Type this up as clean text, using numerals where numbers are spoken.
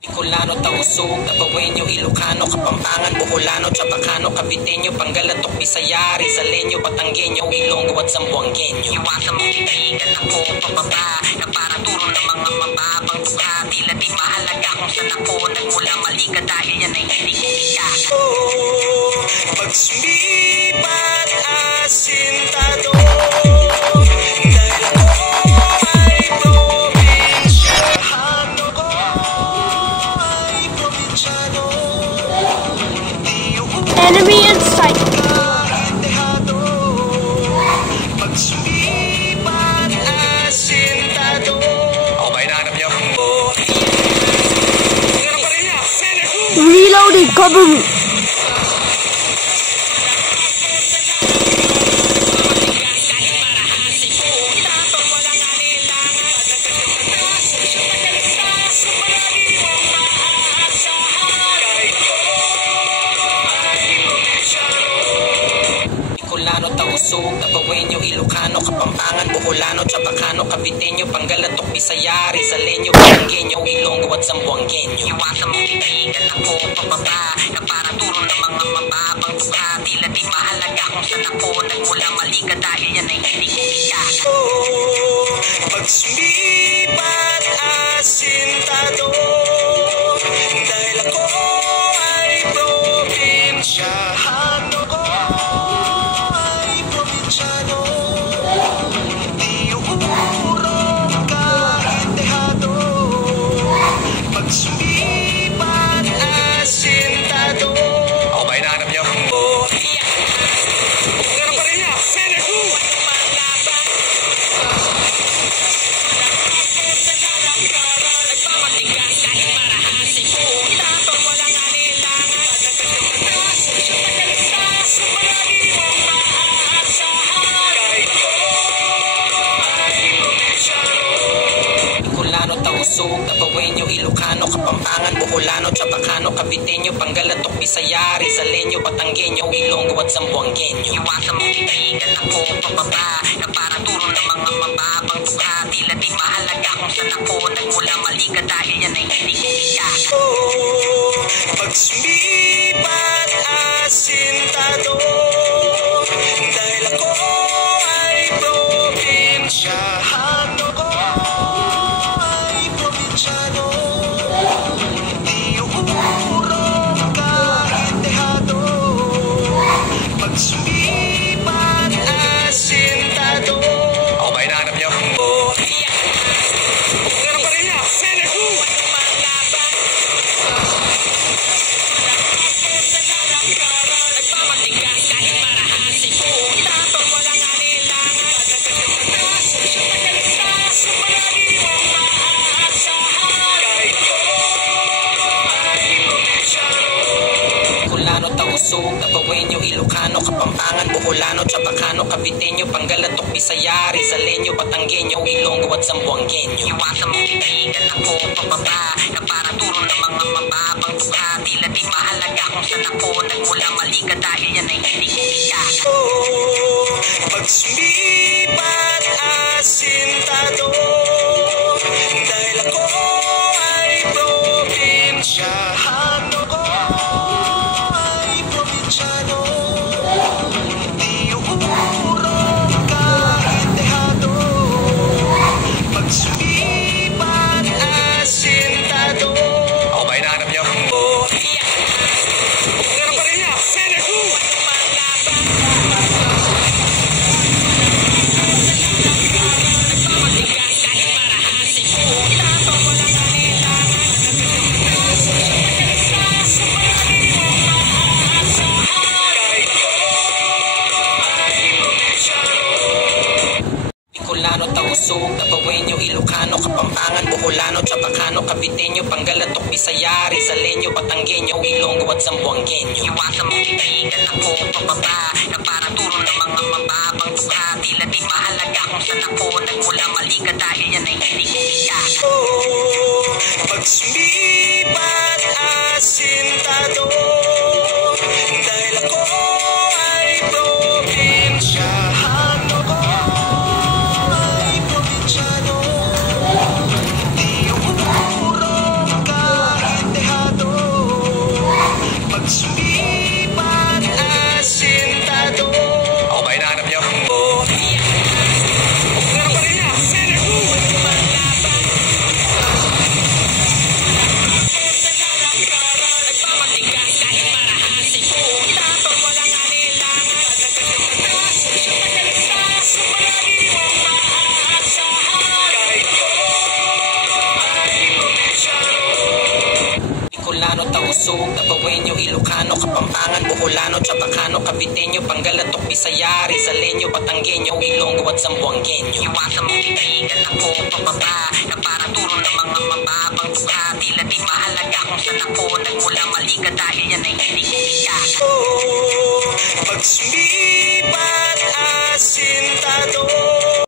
Bicolano, Tausug, Tabawenyo, Ilocano, Kapampangan, Boholano, Chabacano, Caviteño, Pangalatok, Bisaya, Rizaleño, Batanggenyo, Ilonggo at Zamboangueño. Iwasan mong titigan ako pababa na para turo ng mga mababang buha. Tila di mahalaga kung saan ako nagmula, mali ka dahil yan ay hindi siya. Pag sumipat asintado, dahil ako ay probinsya, ako ay probinsyano. Enemy in sight. Pag sumipat asintado. Ako ba hinahanap niyo? Reloading, cover me. Bicolano, Tausug, Tabawenyo, Ilocano, Kapampangan, Boholano, Chabacano, Caviteño, Pangalatok, Bisaya, Rizaleño, Batanggenyo, Ilonggo at Zamboangueño. Iwasan mong titigan ako pababa na para turo ng mga mababang buha. Tila di mahalaga kung saan ako nagmula, mali ka dahil yan ay hindi siya. Pag sumipat asintado, dahil ako ay probinsya, ako ay probinsyano. Di uurong kahit dehado. Pag sumipat asintado. Ako ba hinahanap niyo? Meron pa rin niya! Senehu! Bicolano, Tausug, Tabawenyo, Ilocano, Kapampangan, Boholano, Chabacano, Caviteño, Pangalatok, Bisaya, Rizaleño, Batanggenyo, Ilonggo at Zamboangueño. Iwasan mong titigan ako pababa na para turo ng mga mababang buha. Tila di mahalaga kung saan ako nagmula, mali ka dahil yan ay hindi siya. Pag sumipat asintado, dahil ako ay probinsya, ako ay probinsyano. Di uurong kahit dehado. Pag sumipat asintado. Ako ba hinahanap niyo? Meron pa rin niya! Senehu! Bicolano, Tausug, Tabawenyo, Ilocano, Kapampangan, Boholano, Chabacano, Caviteño, Pangalatok, Bisaya, Rizaleño, Batanggenyo, Ilonggo at Zamboangueño. Iwasan mong titigan ako pababa na para turo ng mga mababang buha. Tila di mahalaga kung saan ako nagmula, mali ka dahil yan ay hindi siya. Pag sumipat asintado, dahil ako ay probinsya, ako ay probinsyano. Di uurong kahit dehado. Pag sumipat asintado. Ako ba hinahanap niyo? Meron pa rin niya! Senehu! Bicolano, Tausug, Tabawenyo, Ilocano, Kapampangan, Boholano, Chabacano, Caviteño, Pangalatok, Bisaya, Rizaleño, Batanggenyo, Ilonggo at Zamboangueño. Iwasan mong titigan ako pababa na para turo ng mga mababang buha. Tila di mahalaga kung saan ako nagmula, mali ka dahil yan ay hindi siya. Pag sumipat asintado, dahil ako ay probinsya, ako ay probinsyano. Di uurong kahit Bicolano, Chabacano, Caviteño, Pangalatok, Bisaya, Rizaleño, Batangueño, Ilonggo at Zamboangueño. Iwasan mong